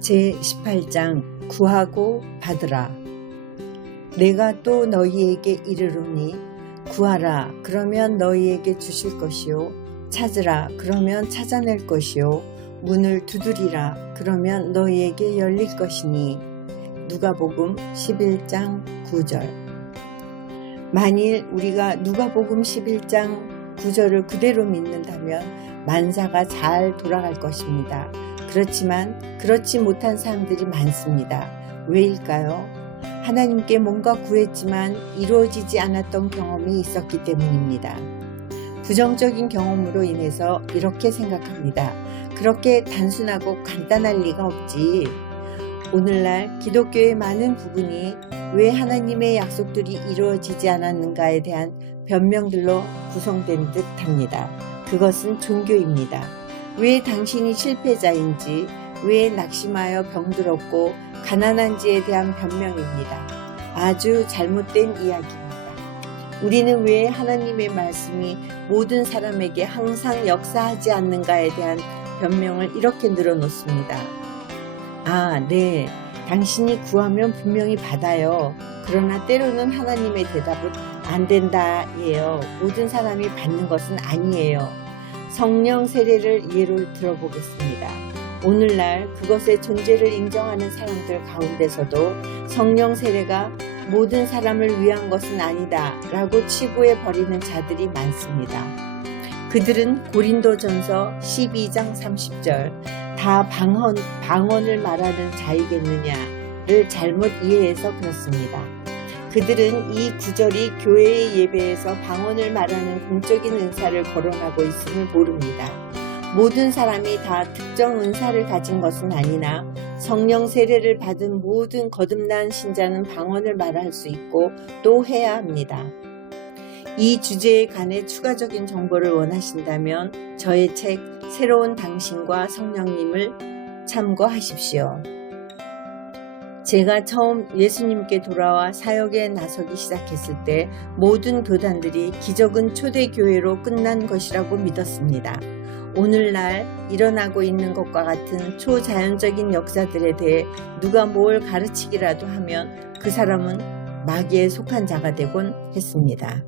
제18장 구하고 받으라. 내가 또 너희에게 이르노니 구하라 그러면 너희에게 주실 것이요 찾으라 그러면 찾아낼 것이요 문을 두드리라 그러면 너희에게 열릴 것이니. 누가복음 11장 9절. 만일 우리가 누가복음 11장 9절을 그대로 믿는다면 만사가 잘 돌아갈 것입니다. 그렇지만 그렇지 못한 사람들이 많습니다. 왜일까요? 하나님께 뭔가 구했지만 이루어지지 않았던 경험이 있었기 때문입니다. 부정적인 경험으로 인해서 이렇게 생각합니다. 그렇게 단순하고 간단할 리가 없지. 오늘날 기독교의 많은 부분이 왜 하나님의 약속들이 이루어지지 않았는가에 대한 변명들로 구성된 듯 합니다. 그것은 종교입니다. 왜 당신이 실패자인지, 왜 낙심하여 병들었고 가난한지에 대한 변명입니다. 아주 잘못된 이야기입니다. 우리는 왜 하나님의 말씀이 모든 사람에게 항상 역사하지 않는가에 대한 변명을 이렇게 늘어놓습니다. 네, 당신이 구하면 분명히 받아요. 그러나 때로는 하나님의 대답은 안 된다예요. 모든 사람이 받는 것은 아니에요. 성령 세례를 예로 들어보겠습니다. 오늘날 그것의 존재를 인정하는 사람들 가운데서도 성령 세례가 모든 사람을 위한 것은 아니다 라고 치부해 버리는 자들이 많습니다. 그들은 고린도전서 12장 30절 다 방언을 말하는 자이겠느냐를 잘못 이해해서 그렇습니다. 그들은 이 구절이 교회의 예배에서 방언을 말하는 공적인 은사를 거론하고 있음을 모릅니다. 모든 사람이 다 특정 은사를 가진 것은 아니나 성령 세례를 받은 모든 거듭난 신자는 방언을 말할 수 있고 또 해야 합니다. 이 주제에 관해 추가적인 정보를 원하신다면 저의 책 새로운 당신과 성령님을 참고하십시오. 제가 처음 예수님께 돌아와 사역에 나서기 시작했을 때 모든 교단들이 기적은 초대교회로 끝난 것이라고 믿었습니다. 오늘날 일어나고 있는 것과 같은 초자연적인 역사들에 대해 누가 뭘 가르치기라도 하면 그 사람은 마귀에 속한 자가 되곤 했습니다.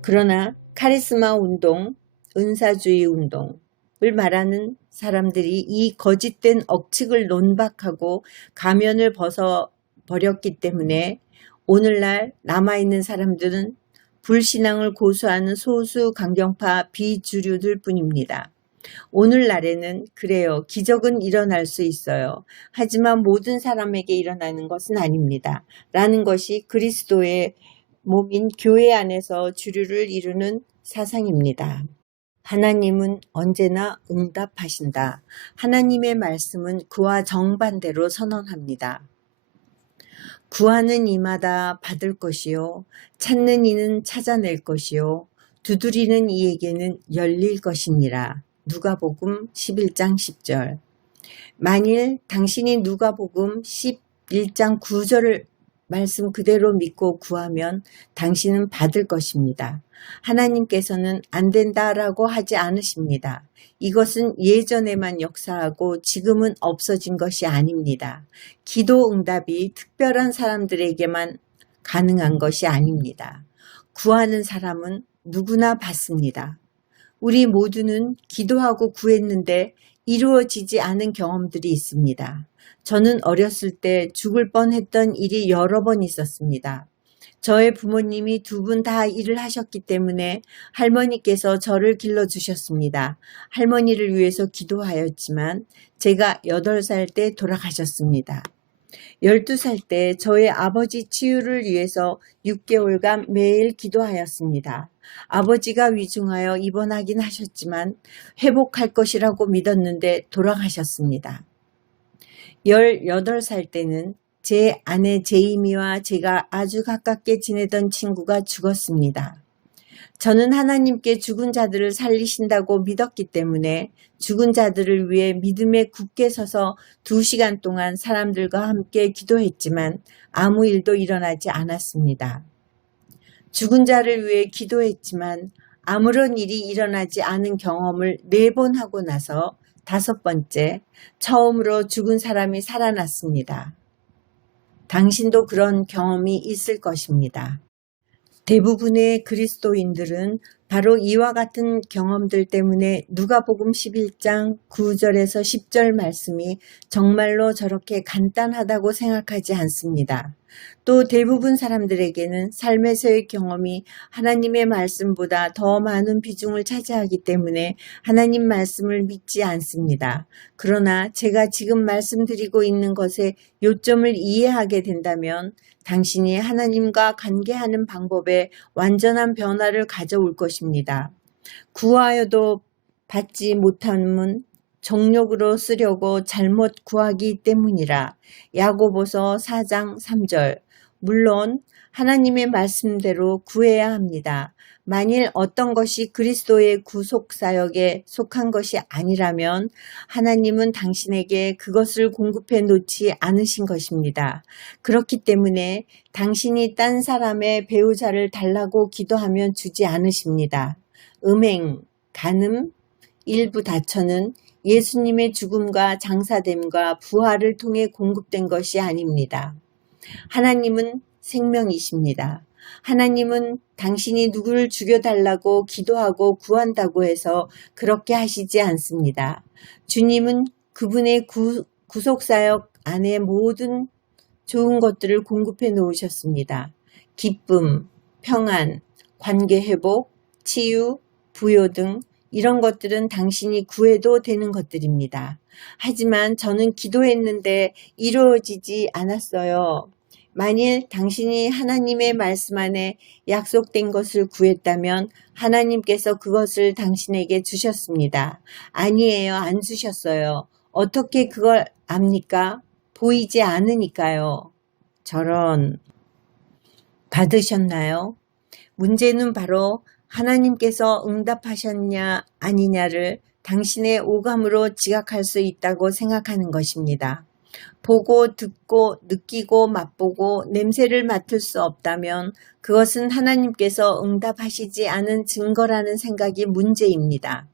그러나 카리스마 운동, 은사주의 운동을 말하는 사람들이 이 거짓된 억측을 논박하고 가면을 벗어버렸기 때문에 오늘날 남아있는 사람들은 불신앙을 고수하는 소수 강경파 비주류들 뿐입니다. 오늘날에는 그래요. 기적은 일어날 수 있어요. 하지만 모든 사람에게 일어나는 것은 아닙니다. 라는 것이 그리스도의 몸인 교회 안에서 주류를 이루는 사상입니다. 하나님은 언제나 응답하신다. 하나님의 말씀은 그와 정반대로 선언합니다. 구하는 이마다 받을 것이요 찾는 이는 찾아낼 것이요 두드리는 이에게는 열릴 것이니라. 누가복음 11장 10절. 만일 당신이 누가복음 11장 9절을 말씀 그대로 믿고 구하면 당신은 받을 것입니다. 하나님께서는 안 된다라고 하지 않으십니다. 이것은 예전에만 역사하고 지금은 없어진 것이 아닙니다. 기도 응답이 특별한 사람들에게만 가능한 것이 아닙니다. 구하는 사람은 누구나 받습니다. 우리 모두는 기도하고 구했는데 이루어지지 않은 경험들이 있습니다. 저는 어렸을 때 죽을 뻔했던 일이 여러 번 있었습니다. 저의 부모님이 두 분 다 일을 하셨기 때문에 할머니께서 저를 길러주셨습니다. 할머니를 위해서 기도하였지만 제가 8살 때 돌아가셨습니다. 12살 때 저의 아버지 치유를 위해서 6개월간 매일 기도하였습니다. 아버지가 위중하여 입원하긴 하셨지만 회복할 것이라고 믿었는데 돌아가셨습니다. 18살 때는 제 아내 제이미와 제가 아주 가깝게 지내던 친구가 죽었습니다. 저는 하나님께 죽은 자들을 살리신다고 믿었기 때문에 죽은 자들을 위해 믿음에 굳게 서서 2시간 동안 사람들과 함께 기도했지만 아무 일도 일어나지 않았습니다. 죽은 자를 위해 기도했지만 아무런 일이 일어나지 않은 경험을 4번 하고 나서 5번째, 처음으로 죽은 사람이 살아났습니다. 당신도 그런 경험이 있을 것입니다. 대부분의 그리스도인들은 바로 이와 같은 경험들 때문에 누가복음 11장 9절에서 10절 말씀이 정말로 저렇게 간단하다고 생각하지 않습니다. 또 대부분 사람들에게는 삶에서의 경험이 하나님의 말씀보다 더 많은 비중을 차지하기 때문에 하나님 말씀을 믿지 않습니다. 그러나 제가 지금 말씀드리고 있는 것의 요점을 이해하게 된다면 당신이 하나님과 관계하는 방법에 완전한 변화를 가져올 것입니다. 구하여도 받지 못함은 정욕으로 쓰려고 잘못 구하기 때문이라. 야고보서 4장 3절. 물론 하나님의 말씀대로 구해야 합니다. 만일 어떤 것이 그리스도의 구속사역에 속한 것이 아니라면 하나님은 당신에게 그것을 공급해 놓지 않으신 것입니다. 그렇기 때문에 당신이 딴 사람의 배우자를 달라고 기도하면 주지 않으십니다. 음행, 간음, 일부 다처는 예수님의 죽음과 장사됨과 부활을 통해 공급된 것이 아닙니다. 하나님은 생명이십니다. 하나님은 당신이 누구를 죽여달라고 기도하고 구한다고 해서 그렇게 하시지 않습니다. 주님은 그분의 구속사역 안에 모든 좋은 것들을 공급해 놓으셨습니다. 기쁨, 평안, 관계회복, 치유, 부요 등 이런 것들은 당신이 구해도 되는 것들입니다. 하지만 저는 기도했는데 이루어지지 않았어요. 만일 당신이 하나님의 말씀 안에 약속된 것을 구했다면 하나님께서 그것을 당신에게 주셨습니다. 아니에요. 안 주셨어요. 어떻게 그걸 압니까? 보이지 않으니까요. 저런. 받으셨나요? 문제는 바로 하나님께서 응답하셨냐 아니냐를 당신의 오감으로 지각할 수 있다고 생각하는 것입니다. 보고 듣고 느끼고 맛보고 냄새를 맡을 수 없다면 그것은 하나님께서 응답하시지 않은 증거라는 생각이 문제입니다.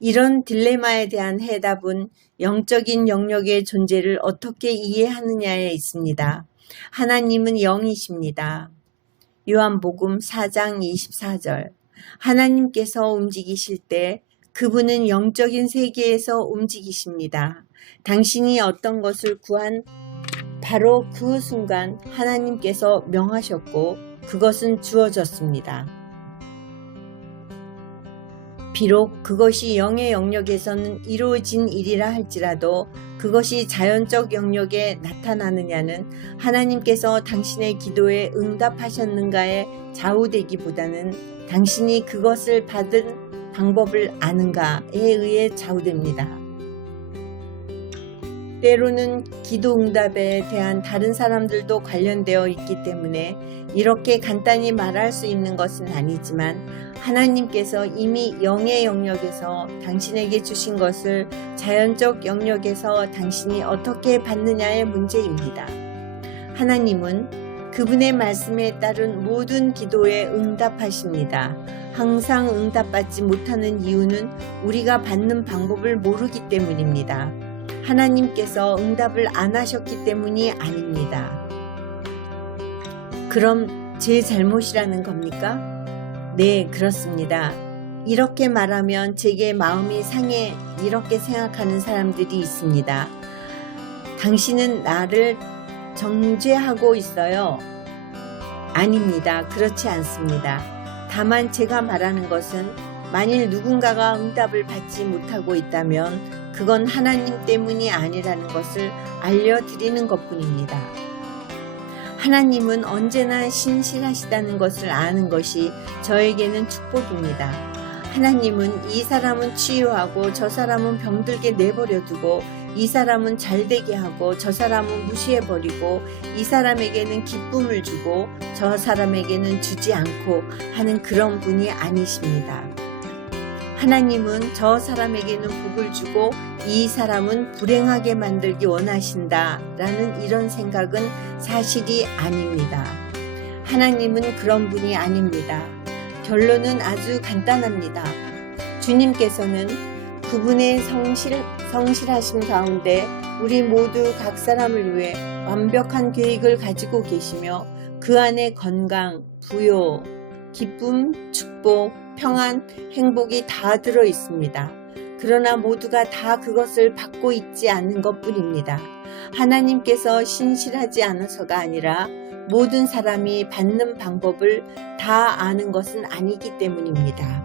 이런 딜레마에 대한 해답은 영적인 영역의 존재를 어떻게 이해하느냐에 있습니다. 하나님은 영이십니다. 요한복음 4장 24절. 하나님께서 움직이실 때 그분은 영적인 세계에서 움직이십니다. 당신이 어떤 것을 구한 바로 그 순간 하나님께서 명하셨고 그것은 주어졌습니다. 비록 그것이 영의 영역에서는 이루어진 일이라 할지라도 그것이 자연적 영역에 나타나느냐는 하나님께서 당신의 기도에 응답하셨는가에 좌우되기보다는 당신이 그것을 받은 방법을 아는가에 의해 좌우됩니다. 때로는 기도 응답에 대한 다른 사람들도 관련되어 있기 때문에 이렇게 간단히 말할 수 있는 것은 아니지만 하나님께서 이미 영의 영역에서 당신에게 주신 것을 자연적 영역에서 당신이 어떻게 받느냐의 문제입니다. 하나님은 그분의 말씀에 따른 모든 기도에 응답하십니다. 항상 응답받지 못하는 이유는 우리가 받는 방법을 모르기 때문입니다. 하나님께서 응답을 안 하셨기 때문이 아닙니다. 그럼 제 잘못이라는 겁니까? 네, 그렇습니다. 이렇게 말하면 제게 마음이 상해 이렇게 생각하는 사람들이 있습니다. 당신은 나를 정죄하고 있어요. 아닙니다. 그렇지 않습니다. 다만 제가 말하는 것은 만일 누군가가 응답을 받지 못하고 있다면 그건 하나님 때문이 아니라는 것을 알려드리는 것뿐입니다. 하나님은 언제나 신실하시다는 것을 아는 것이 저에게는 축복입니다. 하나님은 이 사람은 치유하고 저 사람은 병들게 내버려두고 이 사람은 잘되게 하고 저 사람은 무시해버리고 이 사람에게는 기쁨을 주고 저 사람에게는 주지 않고 하는 그런 분이 아니십니다. 하나님은 저 사람에게는 복을 주고 이 사람은 불행하게 만들기 원하신다 라는 이런 생각은 사실이 아닙니다. 하나님은 그런 분이 아닙니다. 결론은 아주 간단합니다. 주님께서는 그분의 성실하심 가운데 우리 모두 각 사람을 위해 완벽한 계획을 가지고 계시며 그 안에 건강, 부요, 기쁨, 축복, 평안, 행복이 다 들어 있습니다. 그러나 모두가 다 그것을 받고 있지 않는 것뿐입니다. 하나님께서 신실하지 않아서가 아니라 모든 사람이 받는 방법을 다 아는 것은 아니기 때문입니다.